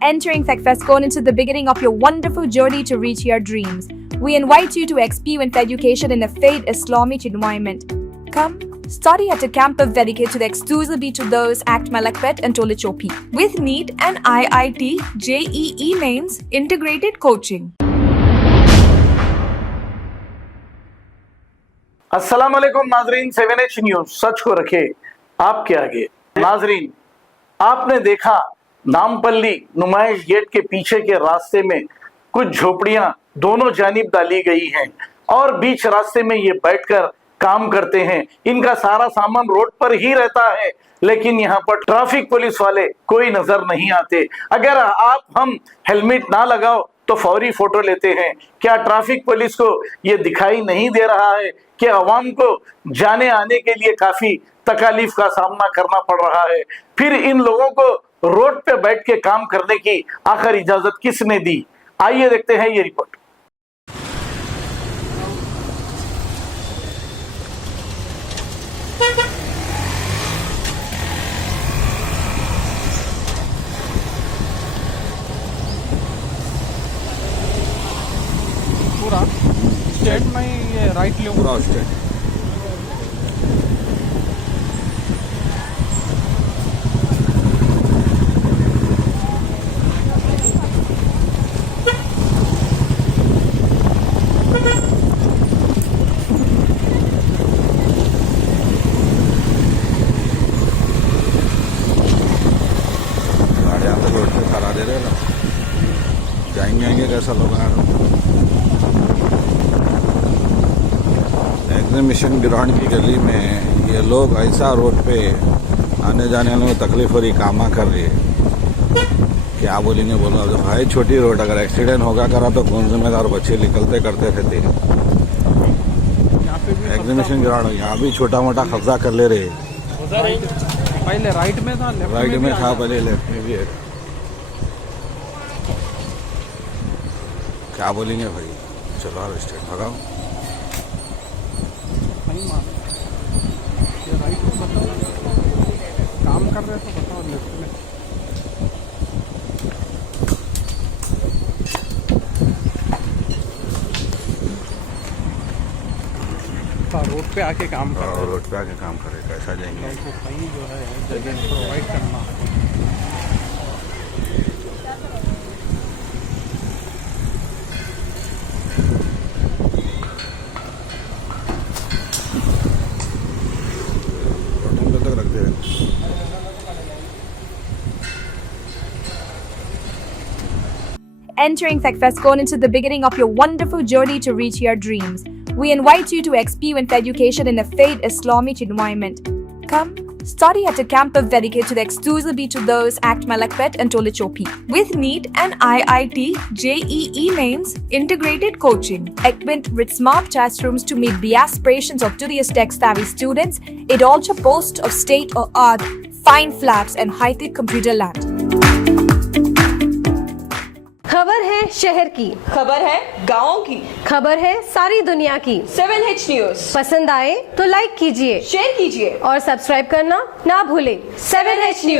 Entering FECFESCON into the beginning of your wonderful journey to reach your dreams. We invite you to experience education in a faith Islamic environment. Come, study at a campus dedicated exclusively to those at Malakpet and Tolichopi, with NEET and IIT JEE mains integrated coaching. अस्सलाम वालेकुम नाजरीन, 7H news सच को रखे आपके आगे। नाजरीन, आपने देखा नामपल्ली नुमाइश गेट के पीछे के रास्ते में कुछ झोपड़ियां दोनों जानिब डाली गई हैं और बीच रास्ते में ये बैठकर काम करते हैं। इनका सारा सामान रोड पर ही रहता है, लेकिन यहाँ पर ट्रैफिक पुलिस वाले कोई नजर नहीं आते। अगर हम हेलमेट ना लगाओ तो फौरी फोटो लेते हैं। क्या ट्रैफिक पुलिस को ये दिखाई नहीं दे रहा है कि अवाम को जाने आने के लिए काफी तकालीफ का सामना करना पड़ रहा है? फिर इन लोगों को रोड पे बैठ के काम करने की आखिर इजाजत किसने दी? आइए देखते हैं ये रिपोर्ट। पूरा स्टेट में ये राइट ले पूरा स्टेट गाड़ियाँ तो रोड पे खड़ा दे रहे ना, जाएंगे कैसा लोग एग्जीबिशन ग्राउंड की गली में ये लोग ऐसा रोड पे आने जाने में तकलीफ हो रही, कामा कर रही है। क्या बोलेंगे बोलो, तो भाई छोटी रोड, अगर एक्सीडेंट होगा करा तो कौन जिम्मेदार? बच्चे निकलते करते रहते। एग्जीबिशन ग्राउंड यहाँ भी छोटा मोटा कब्जा कर ले रहे। पहले राइट में था, पहले लेफ्ट में भी है। क्या बोलेंगे भाई? चलो यार स्टेट भगाओ। राइट में बताओ, काम कर रहे तो बताओ लेफ्ट में। रोड पे आके काम कर रहे, रोड पे आके काम करे, कैसा जाएंगे? तो कहीं जो है जगह प्रोवाइड करना। Entering FECFESCON into the beginning of your wonderful journey to reach your dreams. We invite you to experience education in a faith Islamic environment. Come, study at a campus dedicated exclusively to those at Malakpet and Tolichopi, with NEET and IIT JEE mains integrated coaching. Equipped with smart classrooms to meet the aspirations of today's tech-savvy students, it also boasts of state-of-the-art fine flats and high-tech computer lab. खबर है शहर की, खबर है गाँव की, खबर है सारी दुनिया की। 7H न्यूज पसंद आए तो लाइक कीजिए, शेयर कीजिए और सब्सक्राइब करना ना भूलें। 7H news.